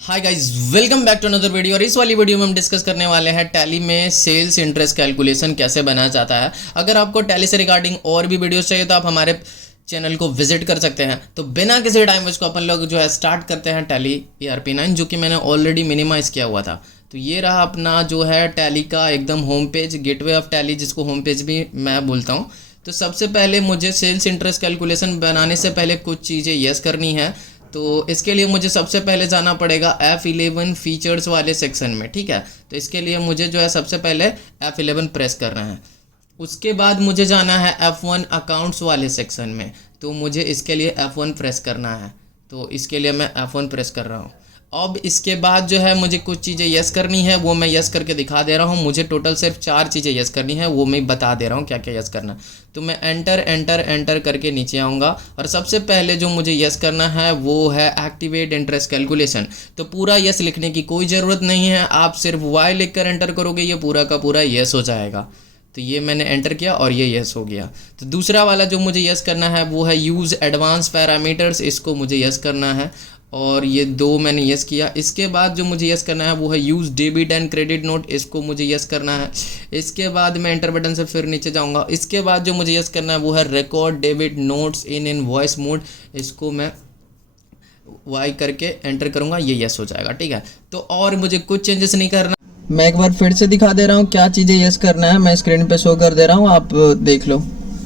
Hi guys, welcome back to another video. और इस वाली वीडियो में हम डिस्कस करने वाले हैं टैली में सेल्स इंटरेस्ट कैलकुलेशन कैसे बनाया जाता है। अगर आपको टैली से रिगार्डिंग और भी वीडियोस चाहिए तो आप हमारे चैनल को विजिट कर सकते हैं। तो बिना किसी टाइम वेस्ट को अपन लोग जो है स्टार्ट करते हैं टैली ERP9, जो कि मैंने ऑलरेडी मिनिमाइज़ किया हुआ था। तो ये रहा अपना जो है टैली का एकदम home page, gateway of tally, जिसको होम पेज भी मैं बोलता हूँ। तो सबसे पहले मुझे सेल्स इंटरेस्ट कैलकुलेशन बनाने से पहले कुछ चीज़ें यस करनी है। तो इसके लिए मुझे सबसे पहले जाना पड़ेगा F11 फीचर्स वाले सेक्शन में, ठीक है। तो इसके लिए मुझे जो है सबसे पहले F11 प्रेस करना है। उसके बाद मुझे जाना है F1 अकाउंट्स वाले सेक्शन में, तो मुझे इसके लिए F1 प्रेस करना है। तो इसके लिए मैं F1 प्रेस कर रहा हूँ। अब इसके बाद जो है मुझे कुछ चीज़ें यस करनी है, वो मैं यस करके दिखा दे रहा हूँ। मुझे टोटल सिर्फ 4 चीज़ें यस करनी है, वो मैं बता दे रहा हूँ क्या क्या यस करना। तो मैं एंटर एंटर एंटर करके नीचे आऊँगा और सबसे पहले जो मुझे यस करना है वो है एक्टिवेट इंटरेस्ट कैलकुलेशन। तो पूरा यस लिखने की कोई ज़रूरत नहीं है, आप सिर्फ वाई लिख कर एंटर करोगे, ये पूरा का पूरा यस हो जाएगा। तो ये मैंने एंटर किया और ये यस हो गया। तो दूसरा वाला जो मुझे यस करना है वो है यूज़ एडवांस पैरामीटर्स, इसको मुझे यस करना है और ये 2 मैंने यस किया। इसके बाद जो मुझे यस करना है वो है use debit and credit note, इसको मुझे यस करना है। इसके बाद मैं एंटर बटन से फिर नीचे जाऊंगा। इसके बाद जो मुझे यस करना है वो है record debit notes in invoice mode, इसको मैं वाई करके एंटर करूंगा, ये यस हो जाएगा, ठीक है। तो और मुझे कुछ चेंजेस नहीं करना। मैं एक बार फिर से दिखा दे रहा हूँ क्या चीज़ें यस करना है, मैं स्क्रीन पे शो कर दे रहा हूँ, आप देख लो।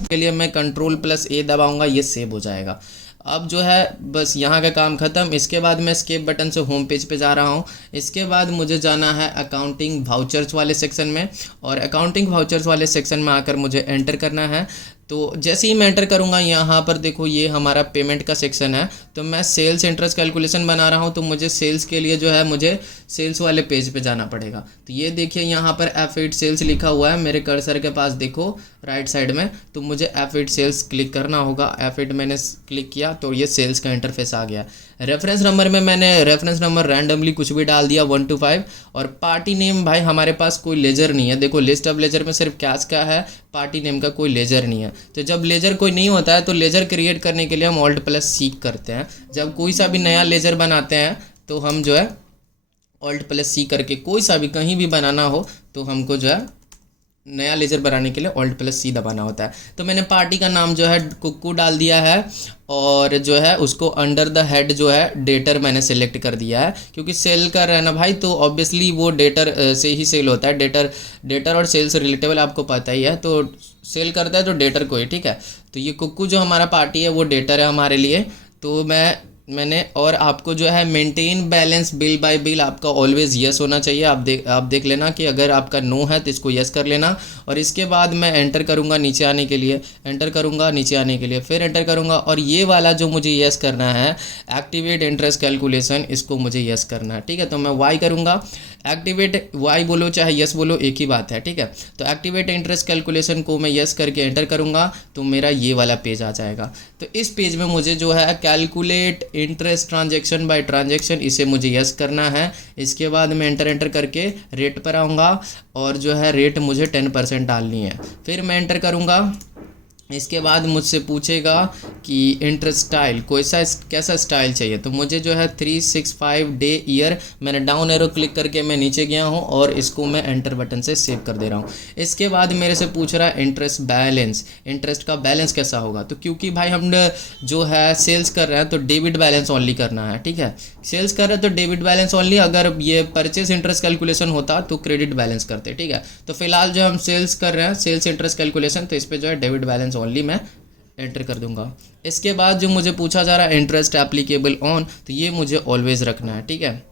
के लिए मैं Ctrl+A दबाऊंगा, ये सेव हो जाएगा। अब जो है बस यहाँ का काम ख़त्म। इसके बाद मैं एस्केप बटन से होम पेज पे जा रहा हूँ। इसके बाद मुझे जाना है अकाउंटिंग वाउचर्स वाले सेक्शन में, और अकाउंटिंग वाउचर्स वाले सेक्शन में आकर मुझे एंटर करना है। तो जैसे ही मैं एंटर करूँगा यहाँ पर देखो ये हमारा पेमेंट का सेक्शन है। तो मैं सेल्स इंटरेस्ट कैलकुलेशन बना रहा हूँ, तो मुझे सेल्स के लिए जो है मुझे सेल्स वाले पेज पे जाना पड़ेगा। तो ये देखिए यहाँ पर F8 सेल्स लिखा हुआ है मेरे कर्सर के पास, देखो राइट साइड में। तो मुझे F8 सेल्स क्लिक करना होगा। F8 मैंने क्लिक किया तो ये सेल्स का इंटरफेस आ गया। रेफरेंस नंबर में मैंने रेफरेंस नंबर रैंडमली कुछ भी डाल दिया 1 to 5। और पार्टी नेम भाई हमारे पास कोई लेजर नहीं है, देखो लिस्ट ऑफ लेजर में सिर्फ कैश का है, पार्टी नेम का कोई लेजर नहीं है। तो जब लेजर कोई नहीं होता है तो लेजर क्रिएट करने के लिए हम Alt+C करते हैं। जब कोई सा भी नया लेजर बनाते हैं तो हम जो है Alt+C करके कोई सा भी कहीं भी बनाना हो तो हमको जो है नया लेजर बनाने के लिए Alt+C दबाना होता है। तो मैंने पार्टी का नाम जो है कुक्कू डाल दिया है, और जो है उसको अंडर द हेड जो है डेटर मैंने सेलेक्ट कर दिया है, क्योंकि सेल कर रहा है ना भाई, तो ऑब्वियसली वो डेटर से ही सेल होता है। डेटर और सेल से रिलेटेबल आपको पता ही है, तो सेल करता है तो डेटर को ही, ठीक है। तो ये कुक्कू जो हमारा पार्टी है वो डेटर है हमारे लिए। तो मैंने और आपको जो है maintain balance bill bye bill आपका ऑलवेज़ यस होना चाहिए। आप देख लेना कि अगर आपका नो है तो इसको यस कर लेना। और इसके बाद मैं एंटर करूँगा नीचे आने के लिए, एंटर करूँगा नीचे आने के लिए, फिर एंटर करूँगा। और ये वाला जो मुझे यस करना है एक्टिवेट इंटरेस्ट कैलकुलेशन, इसको मुझे यस करना है, ठीक है। तो मैं वाई करूँगा, एक्टिवेट वाई बोलो चाहे यस बोलो एक ही बात है, ठीक है। तो एक्टिवेट इंटरेस्ट कैलकुलेशन को मैं यस करके एंटर करूँगा तो मेरा ये वाला पेज आ जाएगा। तो इस पेज में मुझे जो है calculate interest transaction bye transaction, इसे मुझे यस करना है। इसके बाद मैं एंटर करके रेट पर आऊँगा और जो है रेट मुझे 10% डालनी है। फिर मैं एंटर करूँगा। इसके बाद मुझसे पूछेगा कि इंटरेस्ट स्टाइल कैसा स्टाइल चाहिए। तो मुझे जो है 365 डे ईयर, मैंने डाउन एरो क्लिक करके मैं नीचे गया हूँ और इसको मैं एंटर बटन से सेव कर दे रहा हूँ। इसके बाद मेरे से पूछ रहा है इंटरेस्ट बैलेंस, इंटरेस्ट का बैलेंस कैसा होगा। तो क्योंकि भाई हम जो है सेल्स कर रहे हैं तो डेबिट बैलेंस ओनली करना है, ठीक है। सेल्स कर रहे हैं तो डेबिट बैलेंस ओनली, अगर ये परचेस इंटरेस्ट कैलकुलेशन होता तो क्रेडिट बैलेंस करते, ठीक है। तो फिलहाल जो हम सेल्स कर रहे हैं सेल्स इंटरेस्ट कैलकुलेशन, तो इस पर जो है डेबिट बैलेंस ओनली मैं एंटर कर दूंगा। इसके बाद जो मुझे पूछा जा रहा है इंटरेस्ट एप्लीकेबल ऑन, तो ये मुझे ऑलवेज रखना है, ठीक है।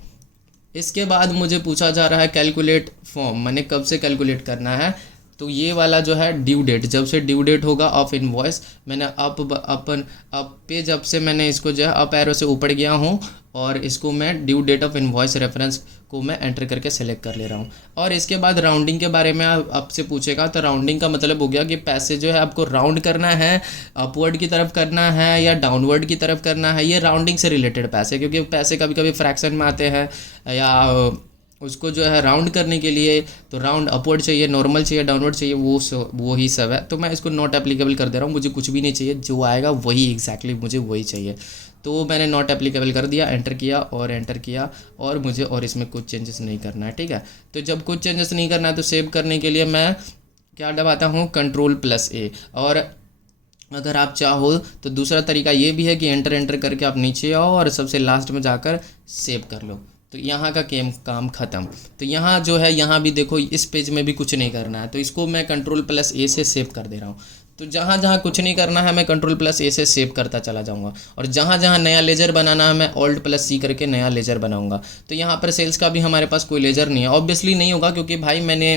इसके बाद मुझे पूछा जा रहा है कैलकुलेट फॉर्म, मैंने कब से कैलकुलेट करना है। तो ये वाला जो है ड्यू डेट, जब से ड्यू डेट होगा ऑफ इनवॉइस, मैंने अप पे जब से मैंने इसको जो है अप एरो से ऊपर गया हूँ और इसको मैं due date of invoice reference को मैं एंटर करके सेलेक्ट कर ले रहा हूँ। और इसके बाद राउंडिंग के बारे में आपसे पूछेगा। तो राउंडिंग का मतलब हो गया कि पैसे जो है आपको राउंड करना है, अपवर्ड की तरफ करना है या डाउनवर्ड की तरफ करना है। ये राउंडिंग से रिलेटेड पैसे, क्योंकि पैसे कभी कभी फ्रैक्शन में आते हैं, या उसको जो है राउंड करने के लिए तो राउंड अपवर्ड चाहिए, नॉर्मल चाहिए, डाउनवर्ड चाहिए, वो ही सब है। तो मैं इसको नॉट एप्लीकेबल कर दे रहा हूँ, मुझे कुछ भी नहीं चाहिए, जो आएगा वही एग्जैक्टली मुझे वही चाहिए। तो वो मैंने नॉट एप्लीकेबल कर दिया, एंटर किया और एंटर किया, और मुझे और इसमें कुछ चेंजेस नहीं करना है, ठीक है। तो जब कुछ चेंजेस नहीं करना है तो सेव करने के लिए मैं क्या दबाता हूँ, Ctrl+A। और अगर आप चाहो तो दूसरा तरीका ये भी है कि एंटर एंटर करके आप नीचे आओ और सबसे लास्ट में जाकर सेव कर लो, तो यहाँ का काम ख़त्म। तो यहाँ जो है, यहाँ भी देखो इस पेज में भी कुछ नहीं करना है, तो इसको मैं Ctrl+A से सेव कर दे रहा हूँ। तो जहाँ जहाँ कुछ नहीं करना है मैं Ctrl+A से सेव करता चला जाऊँगा, और जहाँ जहाँ नया लेजर बनाना है मैं Alt+C करके नया लेजर बनाऊँगा। तो यहाँ पर सेल्स का भी हमारे पास कोई लेजर नहीं है, ऑब्वियसली नहीं होगा, क्योंकि भाई मैंने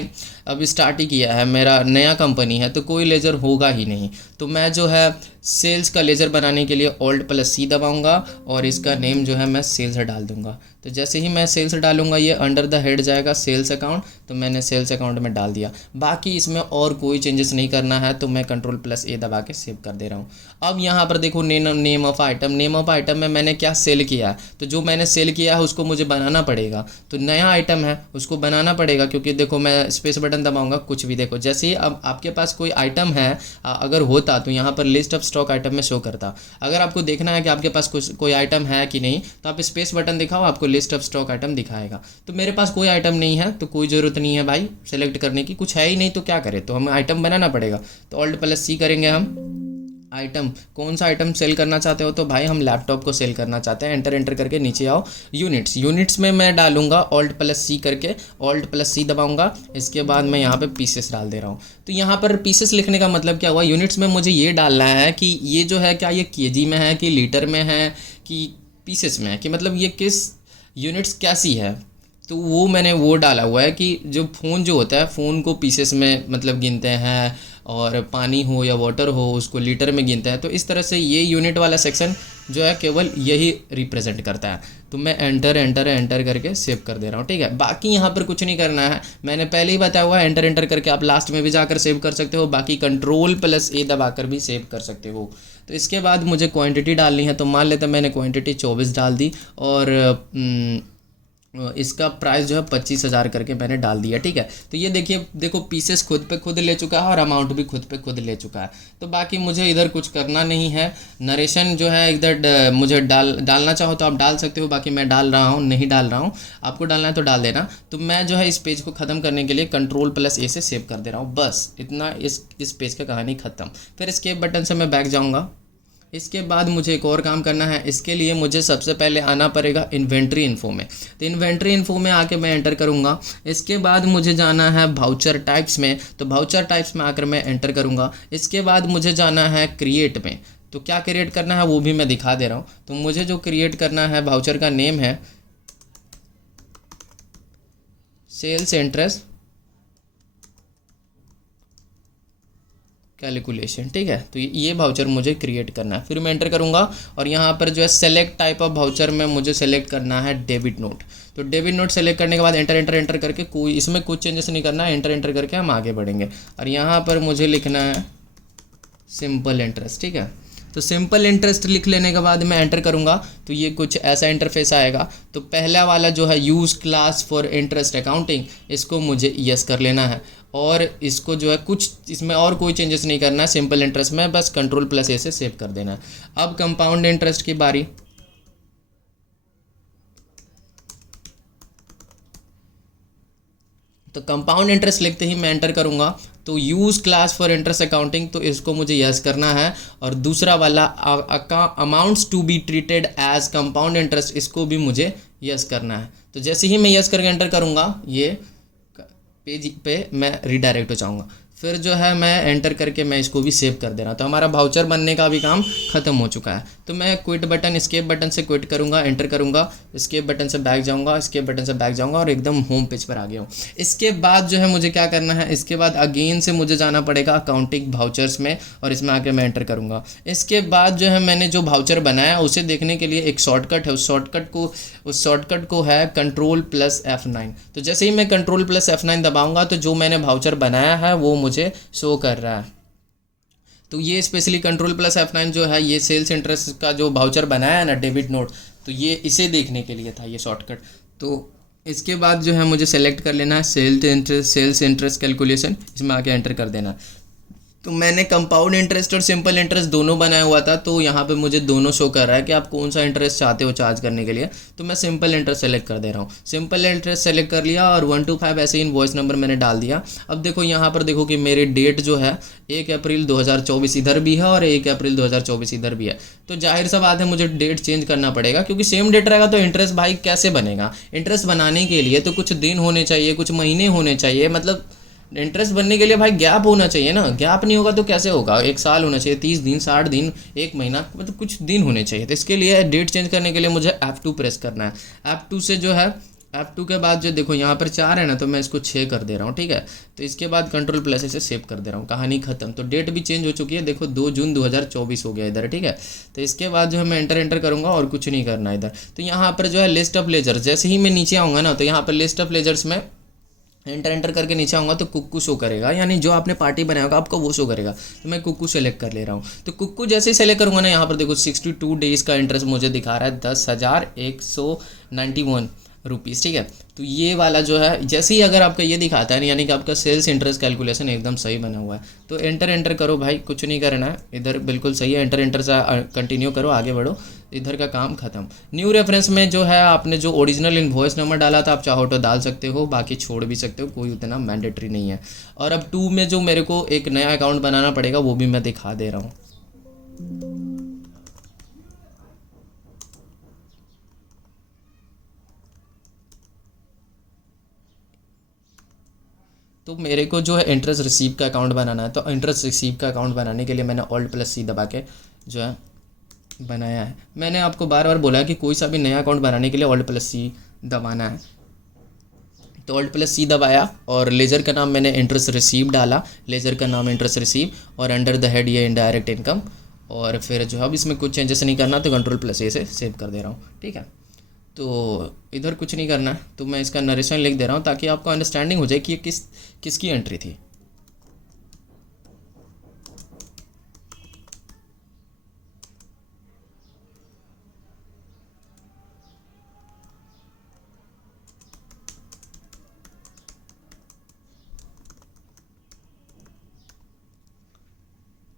अभी स्टार्ट ही किया है, मेरा नया कंपनी है, तो कोई लेजर होगा ही नहीं। तो मैं जो है सेल्स का लेजर बनाने के लिए Alt+C दबाऊँगा और इसका नेम जो है मैं सेल्स डाल दूँगा। तो जैसे ही मैं सेल्स डालूंगा ये अंडर द हेड जाएगा सेल्स अकाउंट, तो मैंने सेल्स अकाउंट में डाल दिया। बाकी इसमें और कोई चेंजेस नहीं करना है, तो मैं Ctrl+A दबा के सेव कर दे रहा हूँ। अब यहाँ पर देखो name of item, name of item में मैंने क्या सेल किया है, तो जो मैंने सेल किया है उसको मुझे बनाना पड़ेगा। तो नया आइटम है उसको बनाना पड़ेगा, क्योंकि देखो मैं स्पेस बटन दबाऊंगा, कुछ भी देखो जैसे ही अब आपके पास कोई आइटम है अगर होता तो यहाँ पर लिस्ट ऑफ स्टॉक आइटम में शो करता। अगर आपको देखना है कि आपके पास कोई आइटम है कि नहीं, तो आप स्पेस बटन दिखाओ, आपको लिस्ट ऑफ स्टॉक आइटम दिखाएगा। तो मेरे पास कोई आइटम नहीं है, तो कोई ज़रूरत नहीं है भाई सेलेक्ट करने की, कुछ है ही नहीं तो क्या करें, तो हमें आइटम बनाना पड़ेगा। तो Alt+C करेंगे हम। आइटम, कौन सा आइटम सेल करना चाहते हो, तो भाई हम लैपटॉप को सेल करना चाहते हैं, एंटर एंटर करके नीचे आओ। यूनिट्स में मैं डालूंगा Alt+C करके, Alt+C दबाऊंगा, इसके बाद मैं यहाँ पे पीसेस डाल दे रहा हूँ। तो यहाँ पर पीसेस लिखने का मतलब क्या हुआ, यूनिट्स में मुझे ये डालना है कि ये जो है क्या ये केजी में है कि लीटर में है कि पीसेस में है, कि मतलब ये किस यूनिट्स कैसी है। तो वो मैंने वो डाला हुआ है कि जो फ़ोन जो होता है, फ़ोन को पीसेस में मतलब गिनते हैं, और पानी हो या वाटर हो उसको लीटर में गिनता है। तो इस तरह से ये यूनिट वाला सेक्शन जो है केवल यही रिप्रेजेंट करता है। तो मैं एंटर एंटर एंटर करके सेव कर दे रहा हूँ, ठीक है। बाकी यहाँ पर कुछ नहीं करना है, मैंने पहले ही बताया हुआ है, एंटर एंटर करके आप लास्ट में भी जाकर सेव कर सकते हो, बाकी Ctrl+A दबाकर भी सेव कर सकते हो। तो इसके बाद मुझे क्वांटिटी डालनी है, तो मान लेते हैं मैंने क्वांटिटी 24 डाल दी, और इसका प्राइस जो है 25,000 करके मैंने डाल दिया, ठीक है। तो ये देखो पीसेस खुद पे खुद ले चुका है और अमाउंट भी खुद पे खुद ले चुका है। तो बाकी मुझे इधर कुछ करना नहीं है। नरेशन जो है इधर मुझे डालना चाहो तो आप डाल सकते हो, बाकी मैं डाल रहा हूँ, नहीं डाल रहा हूँ, आपको डालना है तो डाल देना। तो मैं जो है इस पेज को ख़त्म करने के लिए Ctrl+A से सेव कर दे रहा हूँ, बस इतना, इस पेज का कहानी ख़त्म। फिर एस्केप बटन से मैं बैक जाऊँगा। इसके बाद मुझे एक और काम करना है, इसके लिए मुझे सबसे पहले आना पड़ेगा इन्वेंट्री इन्फो में। तो इन्वेंट्री इन्फो में आके मैं एंटर करूँगा। इसके बाद मुझे जाना है वाउचर टाइप्स में, तो वाउचर टाइप्स में आकर मैं एंटर करूँगा। इसके बाद मुझे जाना है क्रिएट में, तो क्या क्रिएट करना है वो भी मैं दिखा दे रहा हूँ। तो मुझे जो क्रिएट करना है, वाउचर का नेम है सेल्स इंटरेस्ट कैलकुलेशन, ठीक है। तो ये वाउचर मुझे क्रिएट करना है। फिर मैं एंटर करूंगा, और यहाँ पर जो है सेलेक्ट टाइप ऑफ वाउचर में मुझे सेलेक्ट करना है डेबिट नोट। तो डेबिट नोट सेलेक्ट करने के बाद एंटर एंटर एंटर करके कोई इसमें कुछ चेंजेस नहीं करना है, एंटर एंटर करके हम आगे बढ़ेंगे। और यहाँ पर मुझे लिखना है सिंपल इंटरेस्ट, ठीक है। तो सिंपल इंटरेस्ट लिख लेने के बाद मैं एंटर करूंगा, तो ये कुछ ऐसा इंटरफेस आएगा। तो पहला वाला जो है use class for interest accounting, इसको मुझे यस कर लेना है, और इसको जो है कुछ इसमें और कोई चेंजेस नहीं करना है सिंपल इंटरेस्ट में, बस Ctrl+A से सेव कर देना है। अब कंपाउंड इंटरेस्ट की बारी। तो कंपाउंड इंटरेस्ट लिखते ही मैं एंटर करूंगा, तो use class for interest accounting, तो इसको मुझे यस करना है। और दूसरा वाला amounts to be treated as compound interest, इसको भी मुझे यस करना है। तो जैसे ही मैं यस करके एंटर करूंगा, ये पेज पे मैं रिडायरेक्ट हो जाऊँगा। फिर जो है मैं एंटर करके मैं इसको भी सेव कर दे रहा हूँ। तो हमारा वाउचर बनने का भी काम ख़त्म हो चुका है। तो मैं क्विट बटन, एस्केप बटन से क्विट करूँगा, एंटर करूँगा, एस्केप बटन से बैक जाऊँगा, एस्केप बटन से बैक जाऊँगा, और एकदम होम पेज पर आ गया हूँ। इसके बाद जो है मुझे क्या करना है, इसके बाद अगेन से मुझे जाना पड़ेगा अकाउंटिंग वाउचर्स में, और इसमें आके मैं एंटर करूँगा। इसके बाद जो है मैंने जो वाउचर बनाया उसे देखने के लिए एक शॉर्टकट है, उस शॉर्टकट को है Ctrl+F9। तो जैसे ही मैं Ctrl+F9 दबाऊँगा, तो जो मैंने वाउचर बनाया है वो मुझे शो कर रहा है। तो ये स्पेशली Ctrl+F9 जो है, ये सेल्स इंटरेस्ट का जो वाउचर बनाया है ना, डेबिट नोट, तो ये इसे देखने के लिए था ये शॉर्टकट। तो इसके बाद जो है मुझे सेलेक्ट कर लेना है सेल्स इंटरेस्ट कैलकुलेशन, इसमें आके एंटर कर देना। तो मैंने कंपाउंड इंटरेस्ट और सिंपल इंटरेस्ट दोनों बनाया हुआ था, तो यहाँ पे मुझे दोनों शो कर रहा है कि आप कौन सा इंटरेस्ट चाहते हो चार्ज करने के लिए। तो मैं सिंपल इंटरेस्ट सेलेक्ट कर दे रहा हूँ। सिंपल इंटरेस्ट सेलेक्ट कर लिया और 1 to 5 ऐसे ही इनवॉइस नंबर मैंने डाल दिया। अब देखो यहाँ पर देखो कि मेरी डेट जो है 1 अप्रैल 2024 इधर भी है और 1 अप्रैल 2024 इधर भी है। तो जाहिर सा बात है मुझे डेट चेंज करना पड़ेगा, क्योंकि सेम डेट रहेगा तो इंटरेस्ट भाई कैसे बनेगा। इंटरेस्ट बनाने के लिए तो कुछ दिन होने चाहिए, कुछ महीने होने चाहिए, मतलब इंटरेस्ट बनने के लिए भाई गैप होना चाहिए ना। गैप नहीं होगा तो कैसे होगा। 1 साल होना चाहिए, 30 दिन, 60 दिन, 1 महीना, मतलब कुछ दिन होने चाहिए। तो इसके लिए डेट चेंज करने के लिए मुझे F2 प्रेस करना है। F2 से जो है F2 के बाद जो देखो यहाँ पर 4 है ना, तो मैं इसको 6 कर दे रहा हूँ, ठीक है। तो इसके बाद कंट्रोल+ से सेव कर दे रहा हूँ। कहानी खत्म। तो डेट भी चेंज हो चुकी है, देखो 2 जून 2024 हो गया इधर, ठीक है। तो इसके बाद जो है मैं एंटर करूँगा और कुछ नहीं करना इधर। तो यहाँ पर जो है लिस्ट ऑफ लेजर, जैसे ही मैं नीचे आऊँगा ना, तो यहाँ पर लिस्ट ऑफ लेजर्स में एंटर करके नीचे आऊँगा तो कुक्कू शो करेगा, यानी जो आपने पार्टी बनाया होगा आपको वो शो करेगा। तो मैं कुक्कू सेलेक्ट कर ले रहा हूँ। तो कुक्कू जैसे ही सेलेक्ट करूँगा ना, यहाँ पर देखो 62 डेज़ का इंटरेस्ट मुझे दिखा रहा है 10,191 रुपीज़, ठीक है। तो ये वाला जो है जैसे ही अगर आपका ये दिखाता है, यानी कि आपका सेल्स इंटरेस्ट कैलकुलेशन एकदम सही बना हुआ है। तो एंटर करो भाई, कुछ नहीं करना है इधर, बिल्कुल सही है। एंटर से कंटिन्यू करो, आगे बढ़ो, इधर का काम खत्म। न्यू रेफरेंस में जो है आपने जो ओरिजिनल इनवॉइस नंबर डाला था आप चाहो तो डाल सकते हो, बाकी छोड़ भी सकते हो, कोई उतना मैंडेटरी नहीं है। और अब 2 में जो मेरे को एक नया अकाउंट बनाना पड़ेगा वो भी मैं दिखा दे रहा हूँ। तो मेरे को जो है इंटरेस्ट रिसीव का अकाउंट बनाना है। तो इंटरेस्ट रिसीव का अकाउंट बनाने के लिए मैंने Alt+C दबा के जो है बनाया है। मैंने आपको बार बार बोला कि कोई सा भी नया अकाउंट बनाने के लिए Alt+C दबाना है। तो Alt+C दबाया और लेजर का नाम मैंने इंटरेस्ट रिसीव डाला, लेजर का नाम इंटरेस्ट रिसीव, और अंडर द हेड ये इनडायरेक्ट इनकम। और फिर जो अब इसमें कुछ चेंजेस नहीं करना, तो कंट्रोल+A से सेव कर दे रहा हूँ, ठीक है। तो इधर कुछ नहीं करना है, तो मैं इसका नरेशन लिख दे रहा हूँ ताकि आपको अंडरस्टैंडिंग हो जाए कि ये किसकी एंट्री थी।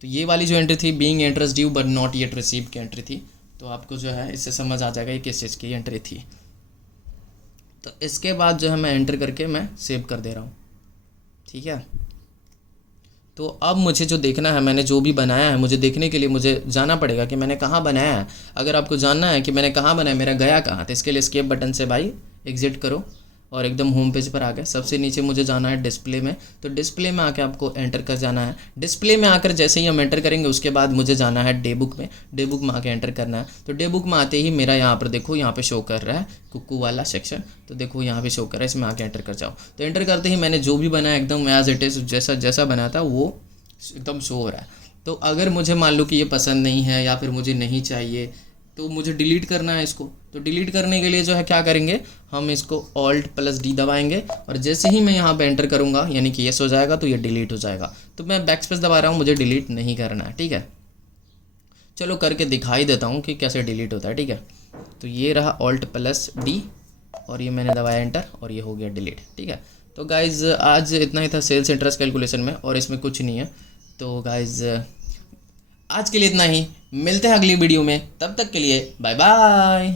तो ये वाली जो एंट्री थी being interest due but not yet receive की एंट्री थी। तो आपको जो है इससे समझ आ जाएगा ये किस चीज़ की एंट्री थी। तो इसके बाद जो है मैं एंटर करके मैं सेव कर दे रहा हूँ, ठीक है। तो अब मुझे जो देखना है, मैंने जो भी बनाया है, मुझे देखने के लिए मुझे जाना पड़ेगा कि मैंने कहाँ बनाया है। अगर आपको जानना है कि मैंने कहाँ बनाया, मेरा गया कहाँ, तो इसके लिए एस्केप बटन से भाई एग्जिट करो और एकदम होम पेज पर आ गए। सबसे नीचे मुझे जाना है डिस्प्ले में। तो डिस्प्ले में आके आपको एंटर कर जाना है। डिस्प्ले में आकर जैसे ही हम एंटर करेंगे उसके बाद मुझे जाना है डे बुक में। डे बुक में आके एंटर करना है। तो डे बुक में आते ही मेरा यहाँ पर देखो, यहाँ पे शो कर रहा है कुक्कू वाला सेक्शन। तो देखो यहाँ पे शो कर रहा है, इसमें आके एंटर कर जाओ। तो एंटर करते ही मैंने जो भी बनाया एकदम एज इट इज़ जैसा बनाया था वो एकदम शो हो रहा है। तो अगर मुझे मान लो कि ये पसंद नहीं है या फिर मुझे नहीं चाहिए तो मुझे डिलीट करना है इसको। तो डिलीट करने के लिए जो है क्या करेंगे, हम इसको Alt+D दबाएंगे और जैसे ही मैं यहाँ पे एंटर करूँगा यानी कि येस हो जाएगा तो ये डिलीट हो जाएगा। तो मैं बैकस्पेस दबा रहा हूँ, मुझे डिलीट नहीं करना है, ठीक है। चलो करके दिखाई देता हूँ कि कैसे डिलीट होता है, ठीक है। तो ये रहा Alt+D और ये मैंने दबाया एंटर और ये हो गया डिलीट, ठीक है। तो गाइज़ आज इतना ही था सेल्स इंटरेस्ट कैलकुलेशन में, और इसमें कुछ नहीं है। तो गाइज़ आज के लिए इतना ही, मिलते हैं अगली वीडियो में, तब तक के लिए बाय बाय।